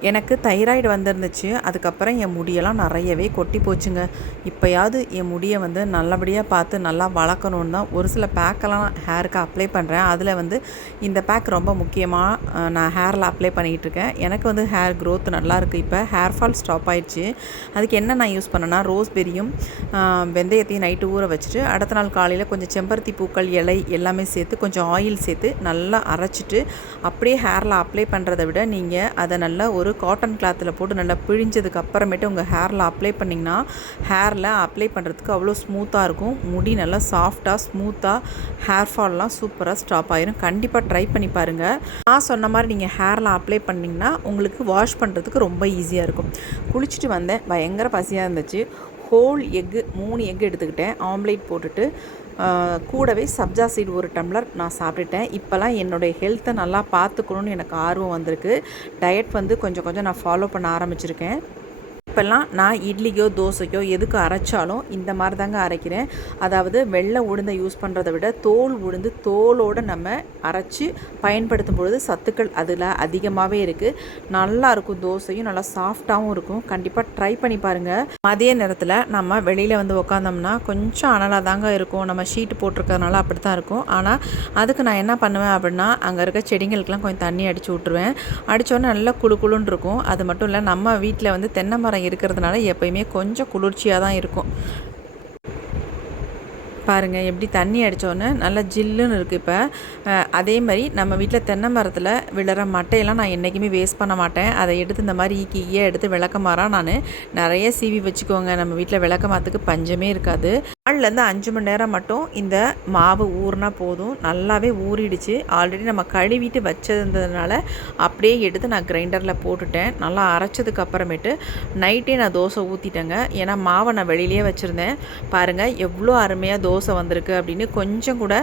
எனக்கு தைராய்டு வந்திருந்துச்சு. அதுக்கப்புறம் என் முடியெல்லாம் நிறையவே கொட்டி போச்சுங்க. இப்போயாவது என் முடியை வந்து நல்லபடியாக பார்த்து நல்லா வளர்க்கணுன்னு தான் ஒரு சில பேக்கெல்லாம் ஹேருக்கு அப்ளை பண்ணுறேன். அதில் வந்து இந்த பேக் ரொம்ப முக்கியமாக நான் ஹேரில் அப்ளை பண்ணிக்கிட்டுருக்கேன். எனக்கு வந்து ஹேர் க்ரோத் நல்லாயிருக்கு. இப்போ ஹேர் ஃபால் ஸ்டாப் ஆயிடுச்சு. அதுக்கு என்ன நான் யூஸ் பண்ணேன்னா, ரோஸ்பெரியும் வெந்தயத்தையும் நைட்டு ஊற வச்சுட்டு அடுத்த நாள் காலையில் கொஞ்சம் செம்பருத்தி பூக்கள் இலை எல்லாமே சேர்த்து கொஞ்சம் ஆயில் சேர்த்து நல்லா அரைச்சிட்டு அப்படியே ஹேரில் அப்ளை பண்ணுறதை விட நீங்கள் அதை நல்லா ஒரு காட்டன் கிளாத்தில் போட்டு நல்லா பிழிஞ்சதுக்கு அப்புறமேட்டு உங்கள் ஹேரில் அப்ளை பண்ணிங்கன்னா ஹேரில் அப்ளை பண்ணுறதுக்கு அவ்வளோ ஸ்மூத்தாக இருக்கும். முடி நல்லா சாஃப்டாக ஸ்மூத்தாக ஹேர் ஃபால்லாம் சூப்பராக ஸ்டாப் ஆயிரும். கண்டிப்பாக ட்ரை பண்ணி பாருங்கள். நான் சொன்ன மாதிரி நீங்கள் ஹேரில் அப்ளை பண்ணிங்கன்னா உங்களுக்கு வாஷ் பண்ணுறதுக்கு ரொம்ப ஈஸியாக இருக்கும். குளிச்சுட்டு வந்தேன், பயங்கர பசியாக இருந்துச்சு. ஹோல் எக்கு 3 எக்கு எடுத்துக்கிட்டேன். ஆம்லேட் போட்டுட்டு கூடவே சப்ஜா சீடு 1 டம்ளர் நான் சாப்பிட்டுட்டேன். இப்போலாம் என்னுடைய ஹெல்த்தை நல்லா பார்த்துக்கணுன்னு எனக்கு ஆர்வம் வந்திருக்கு. டயட் வந்து கொஞ்சம் கொஞ்சம் நான் ஃபாலோ பண்ண ஆரம்பிச்சிருக்கேன். இப்போல்லாம் நான் இட்லிக்கோ தோசைக்கோ எதுக்கு அரைச்சாலும் இந்த மாதிரி தாங்க அரைக்கிறேன். அதாவது வெள்ளை உளுந்தை யூஸ் பண்ணுறதை விட தோல் உளுந்து தோலோடு நம்ம அரைச்சி பயன்படுத்தும் பொழுது சத்துக்கள் அதில் அதிகமாகவே இருக்குது. நல்லாயிருக்கும். தோசையும் நல்லா சாஃப்டாகவும் இருக்கும். கண்டிப்பாக ட்ரை பண்ணி பாருங்கள். மதிய நேரத்தில் நம்ம வெளியில் வந்து உக்காந்தோம்னா கொஞ்சம் அனலாக தாங்க இருக்கும். நம்ம ஷீட்டு போட்டிருக்கிறதுனால அப்படி தான் இருக்கும். ஆனால் அதுக்கு நான் என்ன பண்ணுவேன் அப்படின்னா, அங்கே இருக்க செடிங்களுக்கெலாம் கொஞ்சம் தண்ணி அடித்து விட்ருவேன். அடித்தோடனே நல்லா குளு குளுன்னு இருக்கும். அது மட்டும் இல்லை, நம்ம வீட்டில் வந்து தென்னை மரம் இருக்கிறதுனால எப்பயுமே கொஞ்சம் குளிர்ச்சியாக தான் இருக்கும். பாருங்கள் எப்படி தண்ணி அடித்தோன்னே நல்லா ஜில்லுன்னு இருக்குது. இப்போ அதே மாதிரி நம்ம வீட்டில் தென்னை மரத்தில் விழுற மட்டையெல்லாம் நான் என்றைக்குமே வேஸ்ட் பண்ண மாட்டேன். அதை எடுத்து இந்த மாதிரி ஈக்கியாக எடுத்து விளக்கமாறாக நான் நிறைய சீவி வச்சுக்கோங்க. நம்ம வீட்டில் விளக்கமாத்துக்கு பஞ்சமே இருக்காது. 4லேருந்து 5 மணி நேரம் மட்டும் இந்த மாவு ஊறினா போதும். நல்லாவே ஊறிடுச்சு. ஆல்ரெடி நம்ம கழுவிட்டு வச்சதுனால அப்படியே எடுத்து நான் கிரைண்டரில் போட்டுட்டேன். நல்லா அரைச்சதுக்கு அப்புறமேட்டு நைட்டே நான் தோசை ஊற்றிட்டேங்க. ஏன்னா மாவை நான் வெளியிலே வச்சுருந்தேன். பாருங்கள் எவ்வளோ அருமையாக தோசை வந்திருக்கு அப்படின்னு. கொஞ்சம் கூட